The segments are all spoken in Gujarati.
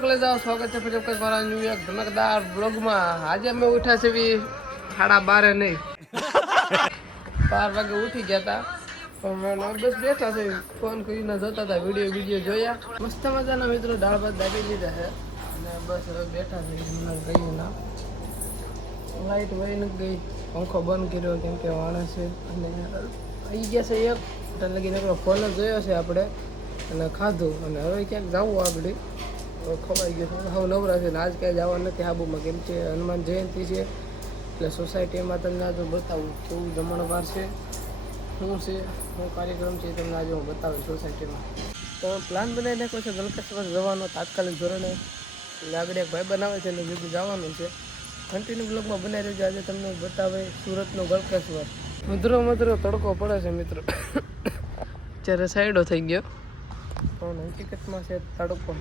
કલેજા સ્વાગત છે ફરી વખત મારા ન્યુ એક ધમકદાર બ્લોગમાં। આજે અમે ઉઠ્યા છે 12:30 નહીં 12 વાગે ઉઠી ગયા હતા, પણ બસ બેઠા છે ફોન કરીને જોતા હતા, વિડીયો જોયા। મસ્ત મજાના મિત્રો દાળ ભાત દાબી લીધા છે અને બસ હવે બેઠા છે। મને ગયું ના લાઈટ વહી નથી ગઈ, પંખો બંધ કર્યો કેમ કે માણસ છે અને આવી ગયા છે એક એટલે લગીને આપણો ફોન જ જોયો છે આપણે અને ખાધું અને હવે ક્યાંક જવું આગળ ખવાઈ ગયું હવે નવરા છે ને આજ ક્યાંય જવા નથી આબુમાં કેમ કે હનુમાન જયંતિ છે એટલે સોસાયટીમાં તમને આજે બતાવું કેવું જમણવાર છે, શું છે, શું કાર્યક્રમ છે તમને આજે હું બતાવીશ સોસાયટીમાં। તો પ્લાન બનાવી નાખ્યો છે ગલકેશ્વર જવાનો તાત્કાલિક ધોરણે, એટલે આગળ એક ભાઈ બનાવે છે એટલે બીજું જવાનું છે। કન્ટિન્યુ બ્લોગમાં બનાવી રહેજો, આજે તમને બતાવે સુરતનો ગલકેશ્વર। મધરો તડકો પડે છે મિત્રો, અત્યારે સાઈડો થઈ ગયો પણ હકીકતમાં છે તડકો।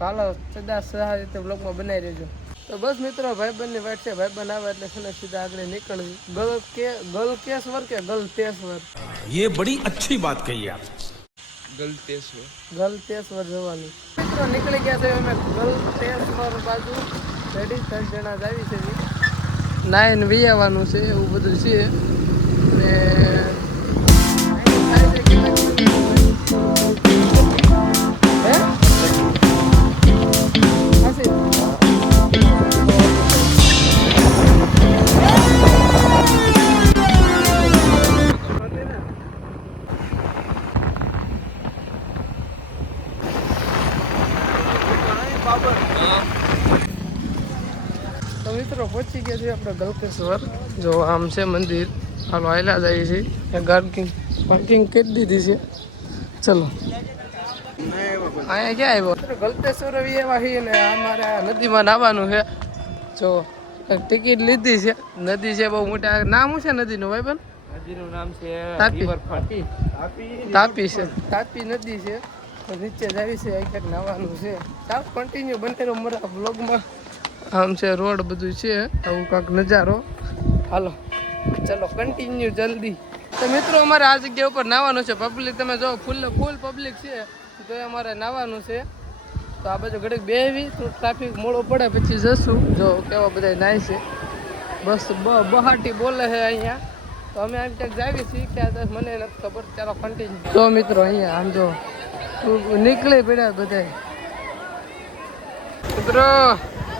ચાલો સદા સહ રીતે બ્લોગમાં બનાવી રહેજો। તો બસ મિત્રો ભાઈબંધની વાટ છે, ભાઈબંધ આવે એટલે છે ને સીધા આગળ નીકળવી ગલકેશ્વર કે ગલતેશ્વર, ये बड़ी अच्छी बात कही आप। ગલતેશ્વર જવાનું મિત્રો નીકળી ગયા છે અમે ગલતેશ્વર બાજુ। રેડી 3 જણા જ આવી છે, નાઈન વી આવવાનું છે એવું બધું છે ને તો મિત્રો પહોંચી ગયા છે આપણે ગલકેશ્વર। જો આમ છે મંદિર, હાલો આયલા જાય છે, પાર્કિંગ કરી દીધી છે। ચલો અહીંયા ક્યાં આવ્યો ગલકેશ્વર એવા છીએ ને અમારે નદીમાં નાહવાનું છે। જો ટિકિટ લીધી છે, નદી છે બહુ મોટા, નામ શું છે નદીનું ભાઈ બન? નદીનું નામ છે તાપી છે, તાપી નદી છે, નીચે જાવી છે એક નાવાનું છે। ચાલ કન્ટિન્યુ બને રહો મારા બ્લોગમાં। આમ છે રોડ બધું છે, આવું કાંક નજારો, હાલો ચલો કન્ટિન્યુ જલ્દી। તો મિત્રો અમારે આ જગ્યા ઉપર નાવાનું છે, પબ્લિક તમે જો ફૂલ પબ્લિક છે તો અમારે નાવાનું છે। તો આ બાજુ ઘડીક બેહવી તો ટ્રાફિક મોડો પડે પછી જશું, જો કેવા બધા નાય છે, બસ બહાટી બોલે છે અહીંયા। તો અમે આમ ક્યાંક જાવી છીએ ક્યાં મને નથી ખબર, ચાલો કન્ટિન્યુ। તો મિત્રો અહીંયા આમ જો નીકળી પડ્યા બધા મિત્રો,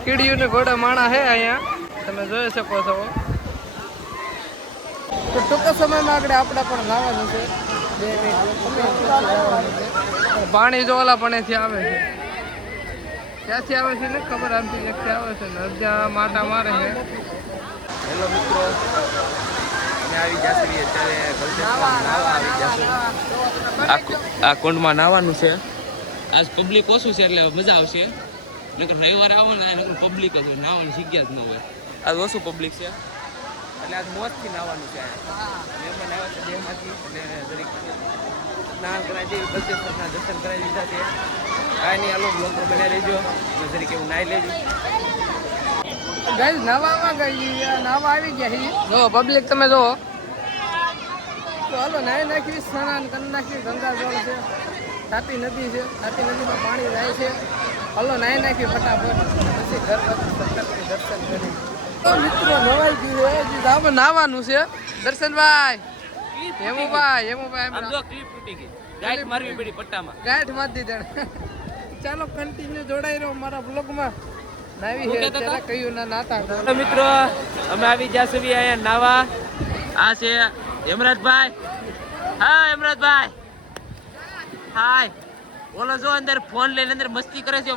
કીડીયું ને ઘોડા માણા હે અહીંયા તમે જોઈ શકો છો। તો ટૂંકા સમયમાં આગળ આપણે પણ લાવવાનું છે, 2 મિનિટ પાણી જો ઓલા પાણીથી આવે છે, ક્યાંથી આવે છે ને ખબર, આમથી ક્યાંથી આવે છે ને અડધા માટા મારે છે। હેલો મિત્રો, અમે આવી ગયા છીએ અત્યારે આ કુંડમાં નાહવાનું છે। આજ પબ્લિક ઓછું છે એટલે મજા આવશે, નકર રવિવારે આવો ને નકર પબ્લિક જ હોય, નાહવાની જગ્યા જ ન હોય, આજ ઓછું પબ્લિક છે એટલે આજ મોજથી નાહવાનું છે। મહેમાન આવ્યા છે દેહમાંથી એટલે જરીક સ્નાન કરાવી દઈએ, ગલતેશ્વરના દર્શન કરાવી દીધા છે। કાંઈ નહીં, આલો બ્લોગમાં બનાવી રહેજો અને જરીક એવું નાહી લેજો। ગાઈસ નાવામાં નાવા આવી ગયા છે, જો પબ્લિક તમે જો, તો હાલો નાહી નાખી, સ્નાન કરી નાખી, ગંગા જળ છે, તાપી નદી છે, તાપી નદીમાં પાણી જાય છે, હાલો નાહી નાખી ફટાફટ, પછી ઘર દર્શન કરી। તો મિત્રો નવાઈ ગયું છે, નાવાનું છે દર્શનભાઈ, હેમુભાઈ આમ જો ક્લિપ તૂટી ગઈ, ગાઈડ મારવી પડી પટ્ટામાં, ગાંઠ મારી દીધી। ચાલો કન્ટિન્યુ જોડાઈ રહો મારા બ્લોગમાં। નાવી હે ત્યારે કયું ના નાતા। તો મિત્રો અમે આવી ગયા છીએ અહીંયા નાવા। આ છે હેમરાજભાઈ, હા હેમરાજભાઈ, હાય, ઓલો જો અંદર ફોન લઈને અંદર મસ્તી કરે છે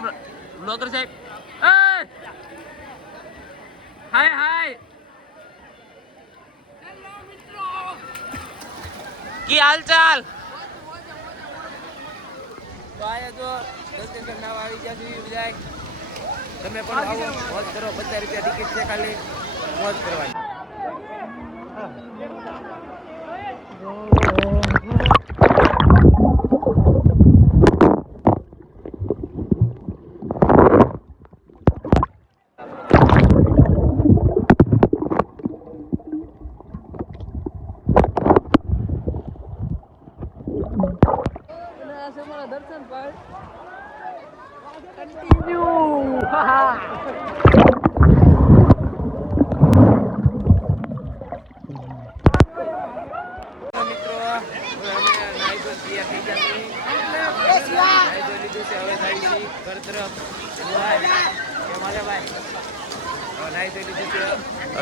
બ્લોગર સાહેબ, હાય હાય, કી હાલચાલ? તો આયા જો ગલતેશ્વર નાવા આવી ગયા છે બધા, તમે પણ આવો, મોજ કરો, 50 રૂપિયા ટિકિટ છે, ખાલી મોજ કરવાની। દર્શન ભાઈ કન્ટિન્યુ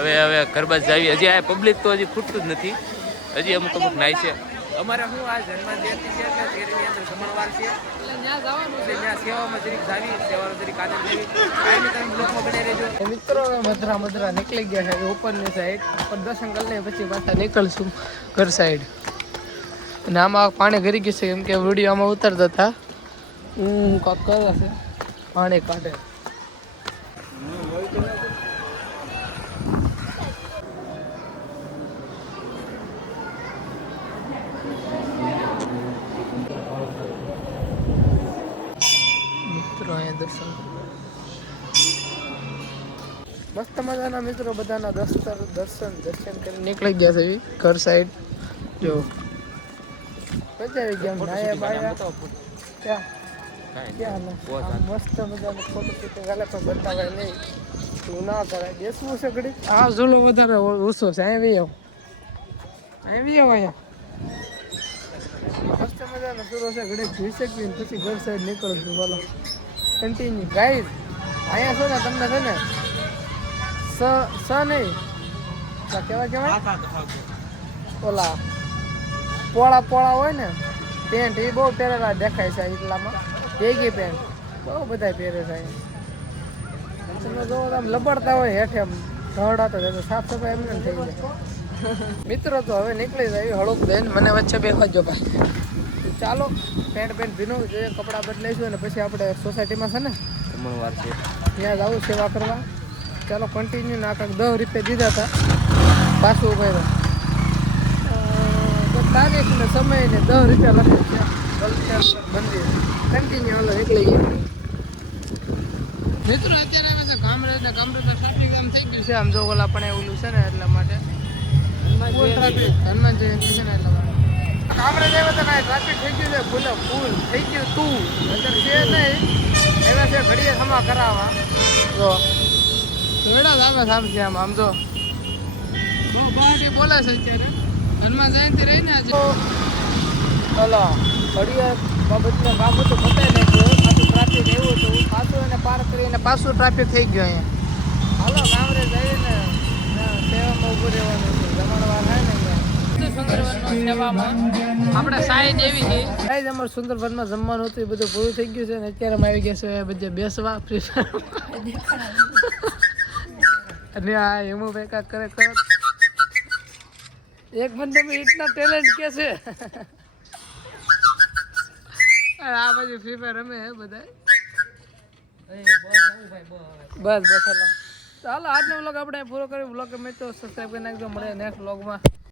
હવે ઘર બાજુ જાવી. હજી આ પબ્લિક તો હજી ખૂટતું જ નથી, હજી અમુક નાય છે. અમારે શું આ જન્મ જયંતિ છે એટલે શેરીની અંદર જમણવાર છે એટલે ત્યાં જવાનું છે. ત્યાં સેવામાં જરીક જાવી, સેવાનો જરીક આનંદ લેવી. કાંઈ નહીં, તમે બ્લોકમાં બનાવી રહેજો. મિત્રો મધરા નીકળી ગયા છે ઉપરની સાઈડ પર, દર્શન કરી લઈએ પછી પાછા નીકળશું ઘર સાઈડ. અને આમાં પાણી ગરી ગયું છે કેમ કે વિડીયો આમાં ઉતરતા હતા. કાંક કરે છે પાણી કાઢે. મિત્રો અહીંયા દર્શન મસ્ત મજાના મિત્રો બધાના દર્શન કરી નીકળી ગયા છે ઘર સાઈડ. જો મજા આવી ગયા નાયા બાયા ક્યાં ક્યાં મસ્ત મજાનો ફોટો શૂટિંગ હાલે પણ બતાવાય નહીં, તું ના કરાય. બેસવું છે ઘડી. આ ઝૂલો વધારે ઓછો છે. અહીંયા અહીંયા મસ્ત મજાનો સુરો છે. ઘડી જોઈ શકીએ ને પછી ઘર સાઈડ નીકળું છું. બોલો કન્ટિન્યુ ગાઈઝ. અહીંયા શું ને તમને છે ને સ નહીં કેવાય ઓલા પોળા હોય ને પેન્ટ, એ બહુ પહેરેલા દેખાય છે એટલામાં. ભેગી પેન્ટ બહુ બધા પહેરે છે. તમે જો આમ લબડતા હોય હેઠે આમ ઢળાતો જાય, સાફ સફાઈ એમને થઈ જાય. મિત્રો તો હવે નીકળી જાય હળુક દઈને મને વચ્ચે બેસવાજો ભાઈ. ચાલો પેન્ટ ભીનું જોઈએ, કપડાં બદલાઈશું અને પછી આપણે સોસાયટીમાં છે ને જમણવાર છે ત્યાં જવું સેવા કરવા. ચાલો કન્ટિન્યુ ના કાંક 10 રૂપિયા દીધા હતા પાછું ઉભા તારીખ ને સમય ને 10 રૂપિયા લખે છે મંદિર. કન્ટિન્યુ હાલો નીકળી ગયા મિત્રો. અત્યારે અમે તો કામરેજ તો ટ્રાફિક આમ થઈ ગયું છે. આમ જો ઓલા પણ ઓલું છે ને એટલા માટે હનુમાન જયંતિ છે ને એટલા માટે કામરેજ આવ્યા તો કાંઈ ટ્રાફિક થઈ ગયું છે. ફૂલ થઈ ગયું તું અત્યારે છે નહીં. એવા છે ઘડીએ સમા કરાવવા જો વેડા જ આવે સામ છે. આમ જો બહુ બહાટી બોલે છે અત્યારે. હનુમાન જયંતિ રહીને આજે હલો ઘડીએ બાબતને કામ હતું બતાવી નાખ્યું. પાછું ટ્રાફિક એવું હતું, પાછું એને પાર કરીને પાછું ટ્રાફિક થઈ ગયું અહીંયા. હાલો કામરેજ જઈને સેવામાં ઊભું રહેવાનું છે. જમણવાર થાય ને સુંદરવનમાં સેવામાં આપણે સાઈડ એવી છે. સાઈડ અમારે સુંદરવનમાં જમવાનું હતું એ બધું પૂરું થઈ ગયું છે ને અત્યારે અમે આવી ગયા છે બધે બેસવા ફ્રી અને આ એમો ભાઈ કાંક કરે એક બંને में इतना टैलेंट कैसे આ બાજુ ફ્રી ફાયર રમે હે બધા. બસ હાલો આજનો વ્લોગ આપણે પૂરો કર્યો. વ્લોગ ગમે તો સબસ્ક્રાઈબ કરી નાખજો. મળે નેક્સ્ટ વ્લોગમાં.